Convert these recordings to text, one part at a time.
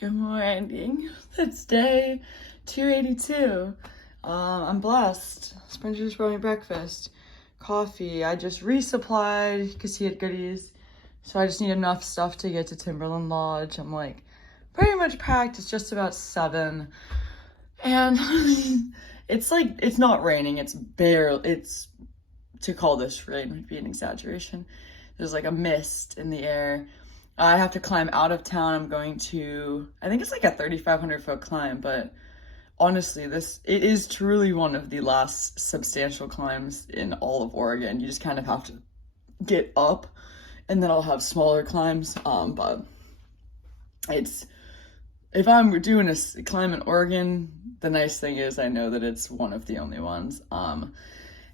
Good morning. It's day 282. I'm blessed. Spencer just brought me breakfast, coffee. I just resupplied because he had goodies. So I just need enough stuff to get to Timberline Lodge. I'm like pretty much packed. It's just about 7. And it's not raining. It's to call this rain would be an exaggeration. There's like a mist in the air. I have to climb out of town. I'm going to, I think it's like a 3,500 foot climb, but honestly, it is truly one of the last substantial climbs in all of Oregon. You just kind of have to get up, and then I'll have smaller climbs. But if I'm doing a climb in Oregon, the nice thing is I know that it's one of the only ones.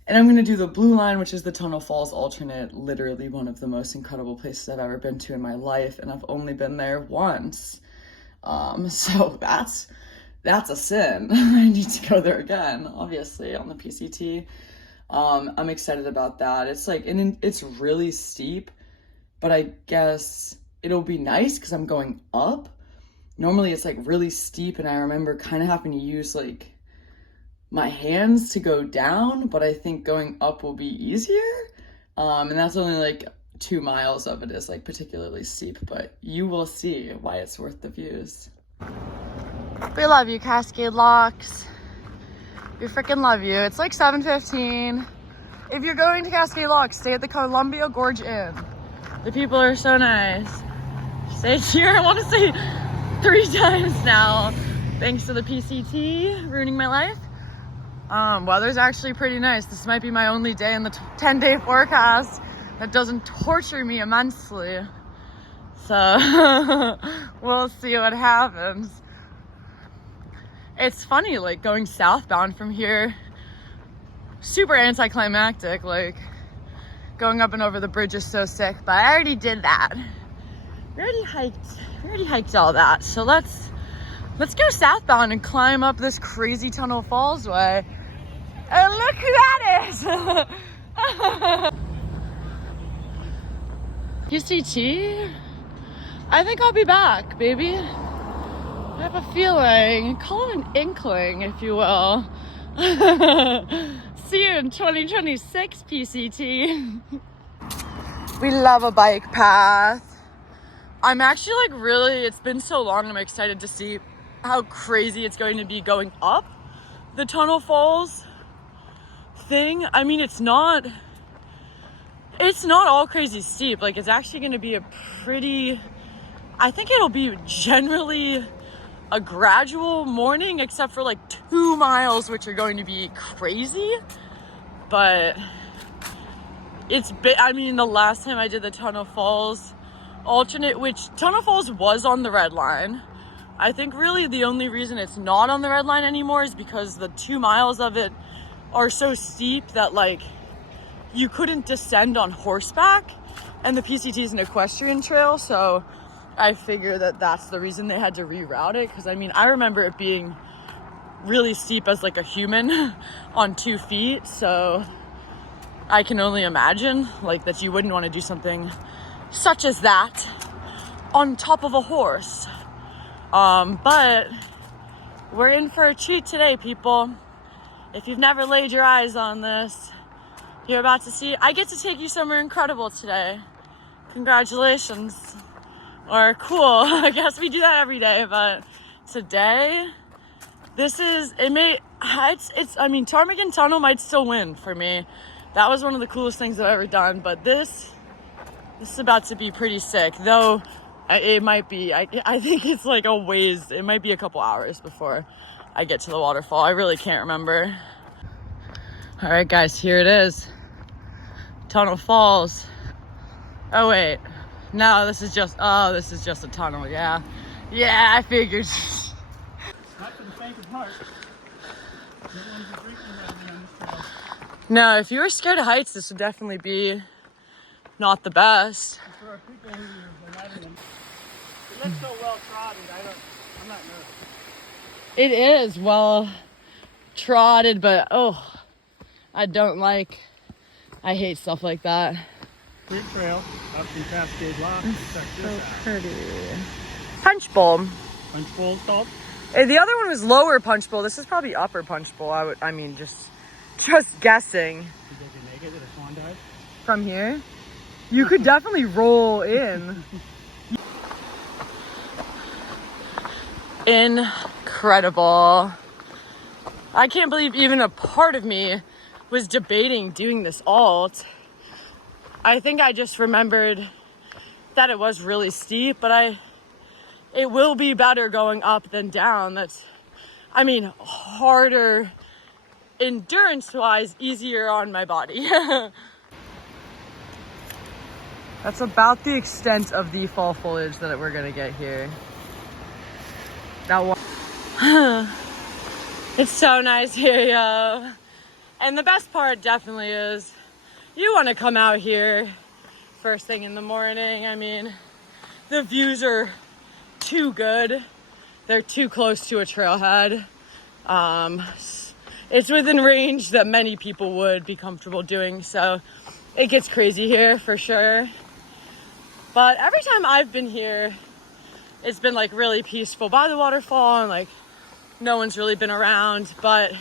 And I'm going to do the Blue Line, which is the Tunnel Falls alternate, literally one of the most incredible places I've ever been to in my life, and I've only been there once. So that's a sin. I need to go there again, obviously, on the PCT. I'm excited about that. It's really steep, but I guess it'll be nice because I'm going up. Normally it's like really steep, and I remember kind of having to use like my hands to go down, but I think going up will be easier. And that's only like 2 miles of it is like particularly steep, but you will see why it's worth the views. We love you, Cascade Locks. We freaking love you. It's like 7:15. If you're going to Cascade Locks, stay at the Columbia Gorge Inn. The people are so nice. Stay here, I want to say 3 times now. Thanks to the PCT ruining my life. Weather's actually pretty nice. This might be my only day in the 10-day forecast that doesn't torture me immensely. So we'll see what happens. It's funny, like going southbound from here, super anticlimactic. Like going up and over the bridge is so sick, but I already did that. We already hiked all that. So let's go southbound and climb up this crazy Tunnel Falls way. And look who that is! PCT? I think I'll be back, baby. I have a feeling. Call it an inkling, if you will. See you in 2026, PCT. We love a bike path. I'm actually like it's been so long, I'm excited to see how crazy it's going to be going up the Tunnel Falls thing. I mean, it's not all crazy steep. Like, it's actually going to be I think it'll be generally a gradual morning, except for like 2 miles, which are going to be crazy. But the last time I did the Tunnel Falls alternate, which Tunnel Falls was on the red line. I think really the only reason it's not on the red line anymore is because the 2 miles of it are so steep that like you couldn't descend on horseback, and the PCT is an equestrian trail, so I figure that that's the reason they had to reroute it. Because I mean, I remember it being really steep as like a human on 2 feet, so I can only imagine like that you wouldn't want to do something such as that on top of a horse. But we're in for a treat today, people. If you've never laid your eyes on this, you're about to see. I get to take you somewhere incredible today. Congratulations. Or cool. I guess we do that every day, but today, Ptarmigan Tunnel might still win for me. That was one of the coolest things I've ever done, but this is about to be pretty sick, though. It might be, I think it's like a ways, it might be a couple hours before I get to the waterfall. I really can't remember. All right, guys, here it is. Tunnel Falls. Oh, wait. No, this is just a tunnel, yeah. Yeah, I figured. Not for the faint of heart. No, if you were scared of heights, this would definitely be not the best. For our people who are not in them. It looks so well trodden, I'm not nervous. It is well trotted, but I hate stuff like that. Creek Trail up in Cascade Lock. Check this out. Pretty. Punch bowl. Punch bowl stop? The other one was lower punch bowl. This is probably upper punch bowl. I mean, just guessing. You think you make it to the swan dive? From here? You could definitely roll in. Incredible. I can't believe even a part of me was debating doing this alt. I think I just remembered that it was really steep, but it will be better going up than down. Harder endurance-wise, easier on my body. That's about the extent of the fall foliage that we're gonna get here. That one. It's so nice here, yo. And the best part definitely is you want to come out here first thing in the morning. I mean, the views are too good. They're too close to a trailhead. It's within range that many people would be comfortable doing, so it gets crazy here for sure. But every time I've been here, it's been like really peaceful by the waterfall and like no one's really been around. But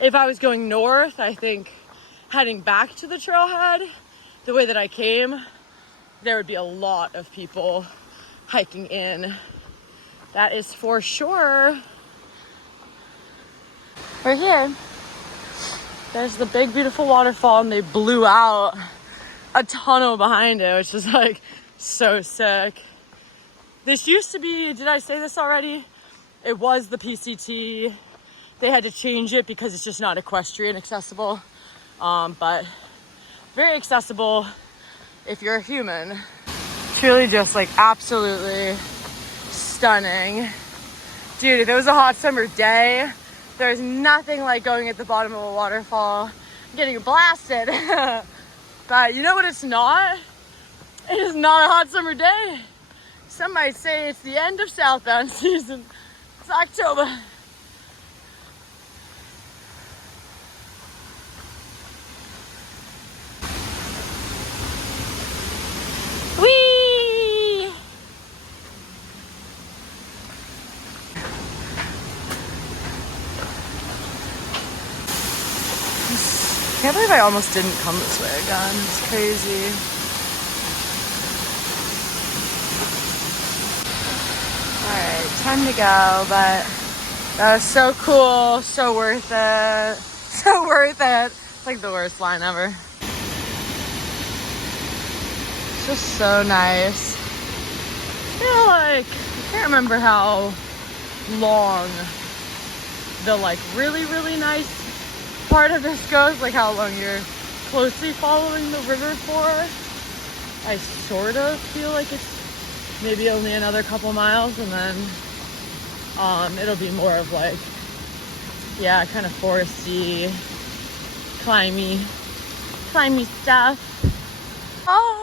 if I was going north, I think heading back to the trailhead, the way that I came, there would be a lot of people hiking in. That is for sure. We're here. There's the big, beautiful waterfall, and they blew out a tunnel behind it, which is like so sick. This used to be, did I say this already? It was the PCT. They had to change it because it's just not equestrian accessible. But very accessible if you're a human. Truly just like absolutely stunning. Dude, if it was a hot summer day, there's nothing like going at the bottom of a waterfall, getting blasted. But you know what it's not? It is not a hot summer day. Some might say it's the end of southbound season. It's October. Whee! I can't believe I almost didn't come this way again. It's crazy. Alright, time to go, but that was so cool, so worth it. So worth it. It's like the worst line ever. It's just so nice. I feel like, I can't remember how long the like really, really nice part of this goes, like how long you're closely following the river for. I sort of feel like it's maybe only another couple miles, and then it'll be more of like, yeah, kind of foresty, climby stuff. Oh,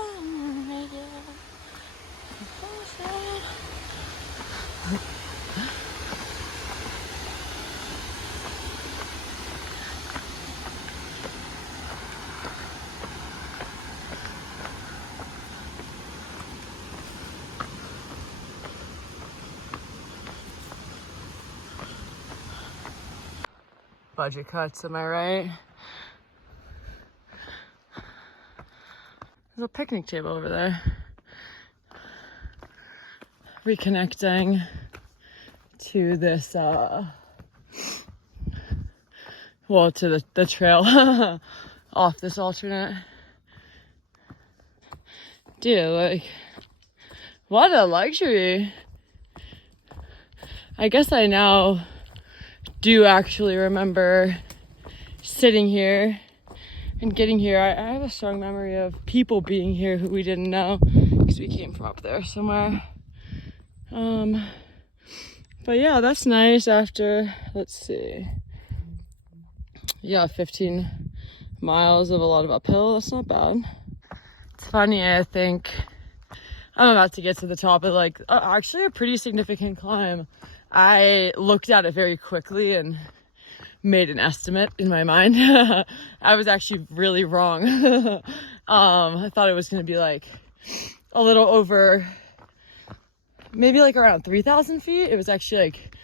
budget cuts, am I right? There's a picnic table over there. Reconnecting to this, to the trail off this alternate. Dude, like, what a luxury. I guess I now do actually remember sitting here and getting here. I have a strong memory of people being here who we didn't know because we came from up there somewhere. But yeah, that's nice after, let's see. Yeah, 15 miles of a lot of uphill. That's not bad. It's funny, I think I'm about to get to the top of like actually a pretty significant climb. I looked at it very quickly and made an estimate in my mind. I was actually really wrong. I thought it was going to be like a little over maybe like around 3,000 feet. It was actually like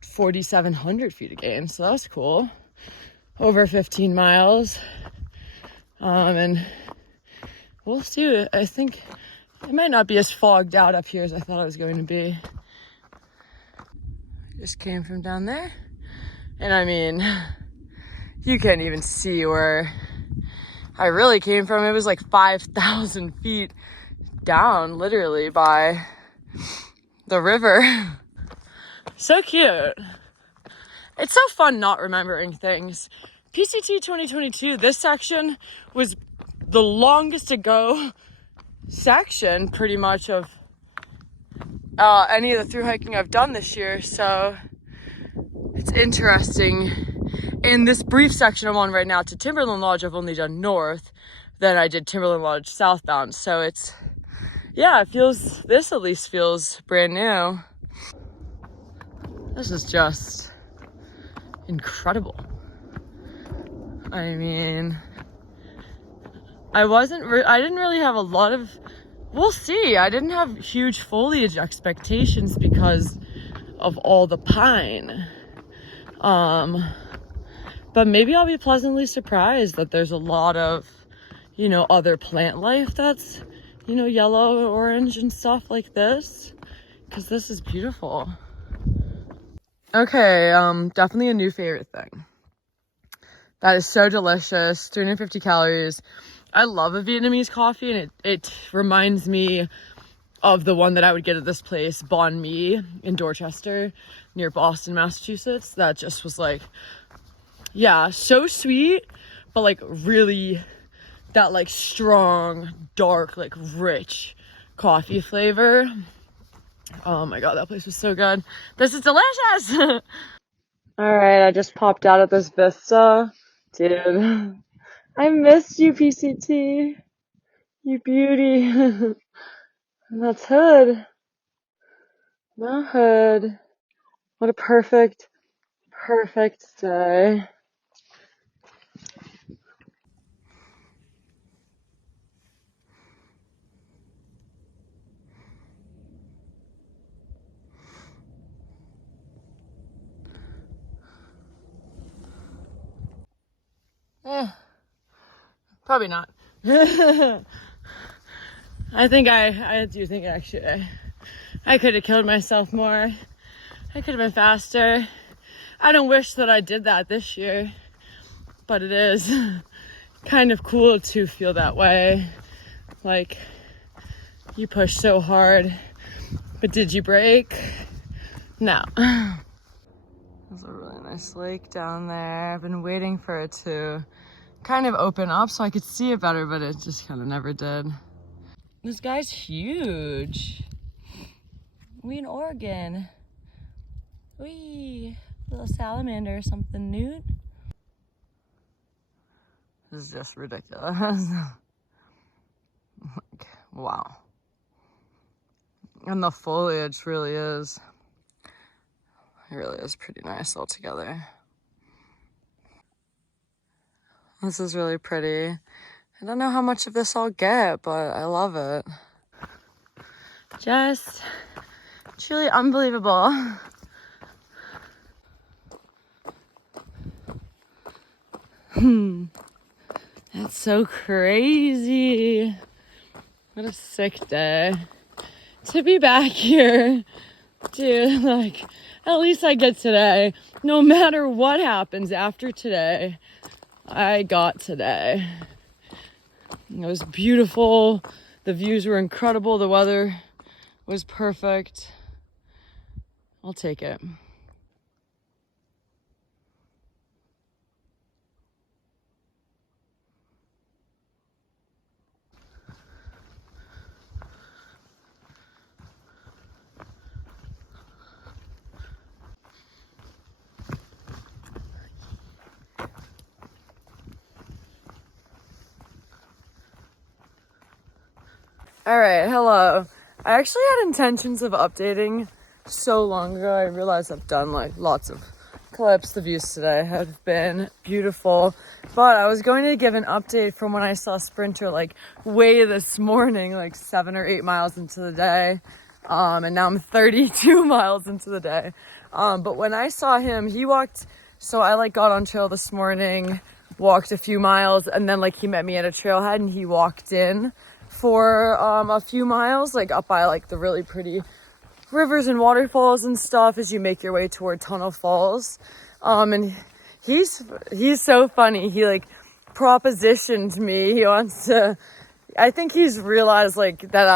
4,700 feet a game, so that was cool. Over 15 miles. And we'll see. I think it might not be as fogged out up here as I thought it was going to be. Just came from down there. And I mean, you can't even see where I really came from. It was like 5,000 feet down, literally, by the river. So cute. It's so fun not remembering things. PCT 2022, this section was the longest to go section pretty much of any of the thru hiking I've done this year, so it's interesting. In this brief section I'm on right now to Timberline Lodge, I've only done north, then I did Timberline Lodge southbound, so it's, yeah, it feels, this at least feels brand new. This is just incredible. I mean, I didn't really have a lot of, we'll see. I didn't have huge foliage expectations because of all the pine. But maybe I'll be pleasantly surprised that there's a lot of, you know, other plant life that's, you know, yellow and orange and stuff like this, because this is beautiful. Okay, definitely a new favorite thing. That is so delicious, 350 calories. I love a Vietnamese coffee, and it reminds me of the one that I would get at this place, Bon Mi, in Dorchester, near Boston, Massachusetts. That just was like, yeah, so sweet, but like really that like strong, dark, like rich coffee flavor. Oh my God, that place was so good. This is delicious. All right, I just popped out of this Vista. Dude, I missed you, PCT. You beauty. And that's Hood. Not Hood. What a perfect day. Probably not. I do think actually I could have killed myself more. I could have been faster. I don't wish that I did that this year, but it is kind of cool to feel that way. Like, you pushed so hard, but did you break? No. There's a really nice lake down there. I've been waiting for it to kind of open up so I could see it better, but it just kind of never did. This guy's huge. We in Oregon. Wee, little salamander or something, Newt. This is just ridiculous. Like, wow. And the foliage really is, it really is pretty nice altogether. This is really pretty. I don't know how much of this I'll get, but I love it. Just truly unbelievable. That's so crazy. What a sick day. To be back here, dude, like, at least I get today. No matter what happens after today, I got today. It was beautiful. The views were incredible. The weather was perfect. I'll take it. All right, hello. I actually had intentions of updating so long ago. I realized I've done like lots of clips. The views today have been beautiful, but I was going to give an update from when I saw Sprinter like way this morning, like 7 or 8 miles into the day. And now I'm 32 miles into the day. But when I saw him, he walked, so I like got on trail this morning, walked a few miles, and then like he met me at a trailhead and he walked in for a few miles, like up by like the really pretty rivers and waterfalls and stuff as you make your way toward Tunnel Falls. And he's so funny. He like propositioned me. He wants to, I think he's realized like that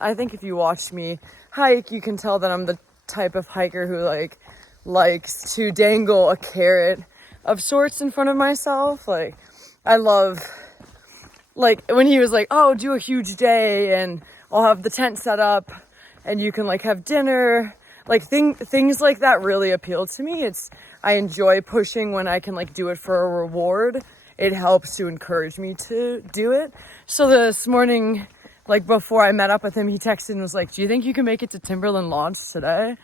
I think if you watch me hike, you can tell that I'm the type of hiker who like likes to dangle a carrot of sorts in front of myself. Like I love, like when he was like, oh, do a huge day and I'll have the tent set up and you can like have dinner, like things like that really appeal to me. I enjoy pushing when I can like do it for a reward. It helps to encourage me to do it. So this morning, like before I met up with him, he texted and was like, do you think you can make it to Timberline Launch today?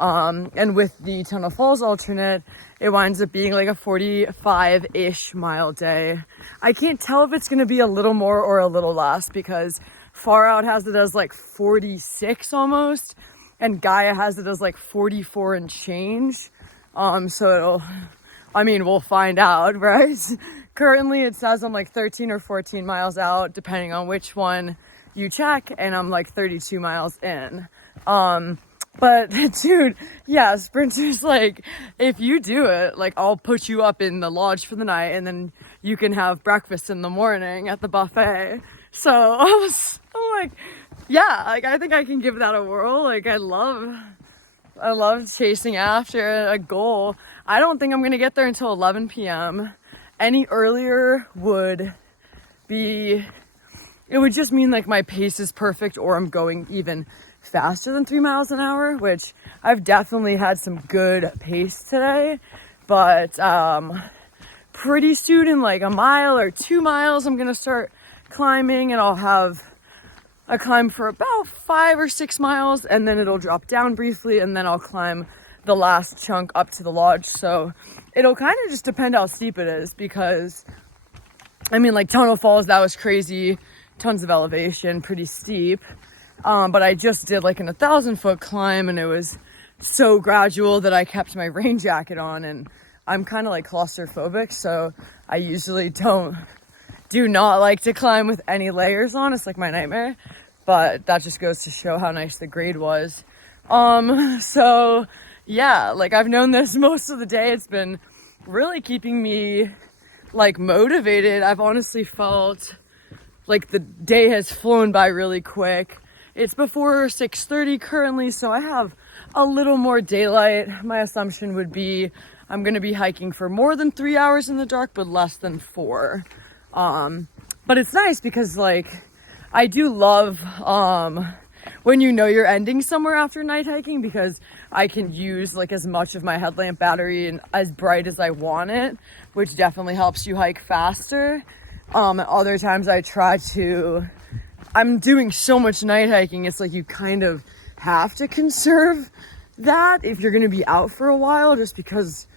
And with the Tunnel Falls alternate, it winds up being like a 45-ish mile day. I can't tell if it's going to be a little more or a little less because Far Out has it as like 46 almost, and Gaia has it as like 44 and change. So we'll find out, right? Currently it says I'm like 13 or 14 miles out, depending on which one you check, and I'm like 32 miles in. But dude, yeah, Sprinter's like, if you do it, like I'll put you up in the lodge for the night and then you can have breakfast in the morning at the buffet. So I'm like, yeah, like I think I can give that a whirl. Like I love chasing after a goal. I don't think I'm going to get there until 11 p.m. Any earlier would just mean like my pace is perfect or I'm going even faster than 3 miles an hour, which I've definitely had some good pace today. But pretty soon in like a mile or 2 miles, I'm going to start climbing and I'll have a climb for about 5 or 6 miles and then it'll drop down briefly and then I'll climb the last chunk up to the lodge. So it'll kind of just depend how steep it is because like Tunnel Falls, that was crazy, tons of elevation, pretty steep. But I just did like an 1,000-foot climb and it was so gradual that I kept my rain jacket on, and I'm kind of like claustrophobic, so I usually do not like to climb with any layers on. It's like my nightmare, but that just goes to show how nice the grade was. So yeah, like I've known this most of the day. It's been really keeping me like motivated. I've honestly felt like the day has flown by really quick. It's before 6:30 currently, so I have a little more daylight. My assumption would be I'm going to be hiking for more than 3 hours in the dark, but less than 4. But it's nice because like I do love when you know you're ending somewhere after night hiking, because I can use like as much of my headlamp battery and as bright as I want it, which definitely helps you hike faster. Other times I'm doing so much night hiking, it's like you kind of have to conserve that if you're going to be out for a while, just because,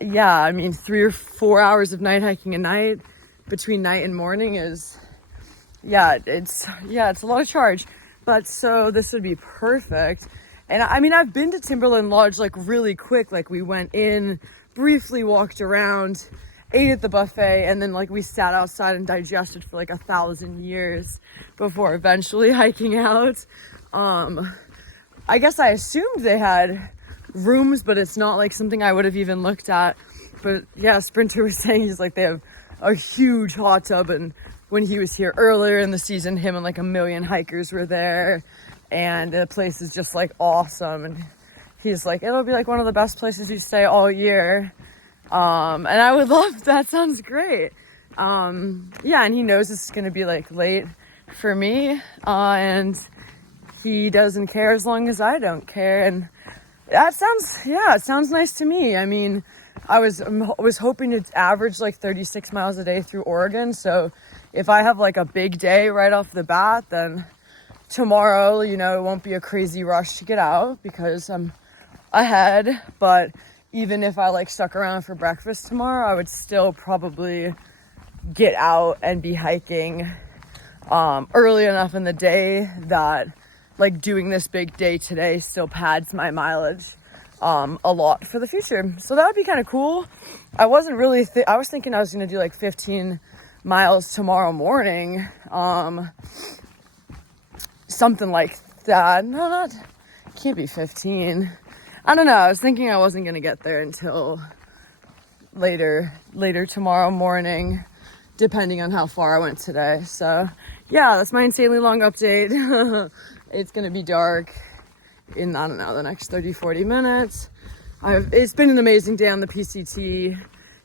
3 or 4 hours of night hiking a night between night and morning is, it's a lot of charge. But so this would be perfect. And I've been to Timberline Lodge like really quick. Like we went in, briefly walked around, ate at the buffet, and then like we sat outside and digested for like 1,000 years before eventually hiking out. I guess I assumed they had rooms, but it's not like something I would have even looked at. But yeah, Sprinter was saying he's like they have a huge hot tub, and when he was here earlier in the season, him and like 1 million hikers were there, and the place is just like awesome. And he's like, it'll be like one of the best places you stay all year. And I would love, that sounds great. And he knows it's going to be like late for me, and he doesn't care as long as I don't care. And that it sounds nice to me. I was hoping to average like 36 miles a day through Oregon. So if I have like a big day right off the bat, then tomorrow, it won't be a crazy rush to get out because I'm ahead. But even if I like stuck around for breakfast tomorrow, I would still probably get out and be hiking early enough in the day that like doing this big day today still pads my mileage a lot for the future. So that would be kind of cool. I wasn't really, I was thinking I was going to do like 15 miles tomorrow morning. Something like that. No, not, can't be 15. I don't know. I was thinking I wasn't going to get there until later tomorrow morning, depending on how far I went today. So yeah, that's my insanely long update. It's going to be dark in, I don't know, the next 30-40 minutes. It's been an amazing day on the PCT.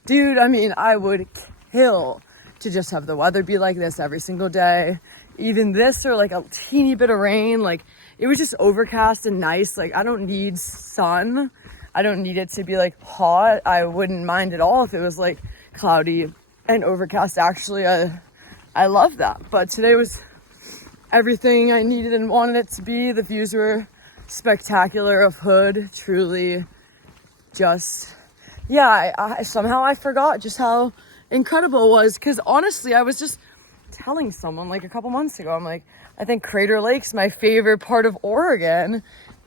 Dude, I mean, I would kill to just have the weather be like this every single day. Even this or like a teeny bit of rain, like it was just overcast and nice. Like I don't need sun. I don't need it to be like hot. I wouldn't mind at all if it was like cloudy and overcast. Actually, I love that. But today was everything I needed and wanted it to be. The views were spectacular of Hood. Truly just, yeah, I somehow I forgot just how incredible it was. Because honestly, I was just telling someone like a couple months ago, I'm like, I think Crater Lake's my favorite part of Oregon.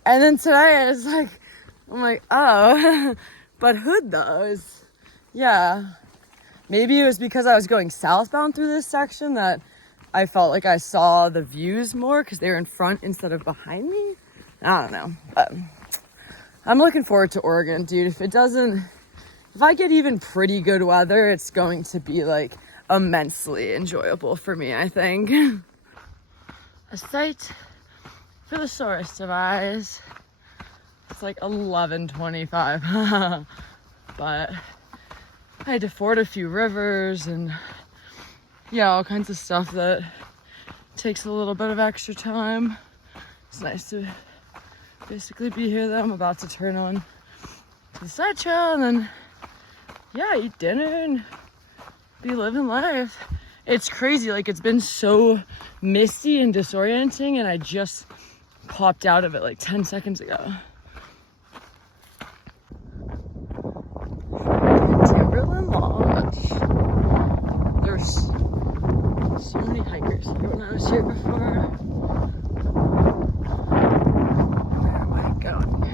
And then today it's like, I'm like, oh, but Hood though is, yeah. Maybe it was because I was going southbound through this section that I felt like I saw the views more because they were in front instead of behind me. I don't know, but I'm looking forward to Oregon, dude. If I get even pretty good weather, it's going to be like immensely enjoyable for me, I think. A sight for the sorest of eyes. It's like 11:25, but I had to ford a few rivers and yeah, all kinds of stuff that takes a little bit of extra time. It's nice to basically be here though. I'm about to turn on to the side trail and then yeah, eat dinner and be living life. It's crazy, like it's been so misty and disorienting and I just popped out of it like 10 seconds ago. Timberline Lodge. There's so many hikers here when I was here before. Where am I going?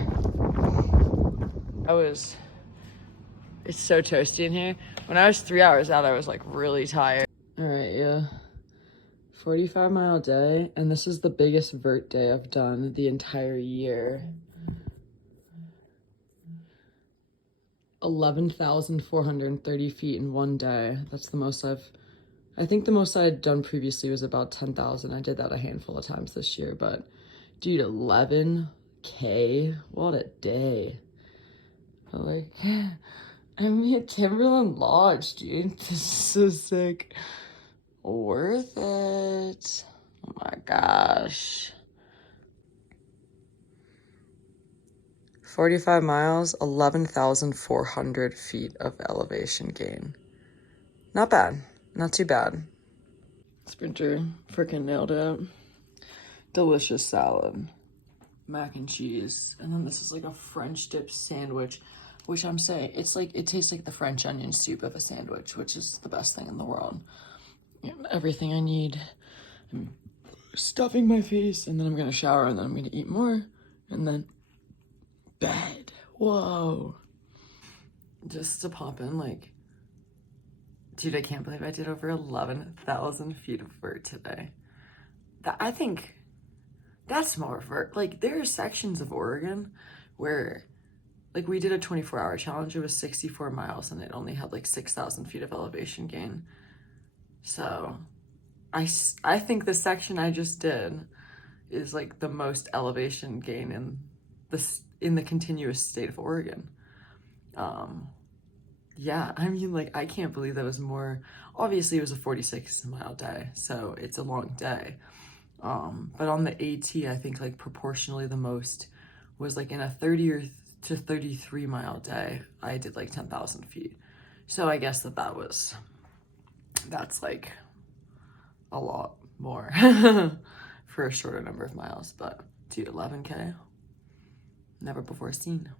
It's so toasty in here. When I was 3 hours out, I was like really tired. All right, yeah. 45-mile day, and this is the biggest vert day I've done the entire year. 11,430 feet in one day. That's the most I think the most I had done previously was about 10,000. I did that a handful of times this year, but dude, 11K, what a day. Like, I'm at Timberline Lodge, dude. This is so sick. Worth it. Oh my gosh. 45 miles, 11,400 feet of elevation gain. Not bad. Not too bad. Sprinter freaking nailed it. Delicious salad. Mac and cheese. And then this is like a French dip sandwich, which I'm saying, it's like, it tastes like the French onion soup of a sandwich, which is the best thing in the world. Everything I need. I'm stuffing my face, and then I'm gonna shower, and then I'm gonna eat more, and then bed. Whoa. Just to pop in, like, dude, I can't believe I did over 11,000 feet of vert today. I think that's more vert. Like, there are sections of Oregon where, like, we did a 24-hour challenge. It was 64 miles, and it only had, like, 6,000 feet of elevation gain. So, I think the section I just did is, like, the most elevation gain in the continuous state of Oregon. Yeah, I mean, like, I can't believe that was more. Obviously, it was a 46-mile day, so it's a long day. But on the AT, I think, like, proportionally the most was, like, in a 30 to 33-mile day, I did, like, 10,000 feet. So I guess that's, like, a lot more for a shorter number of miles. But, dude, 11K, never before seen.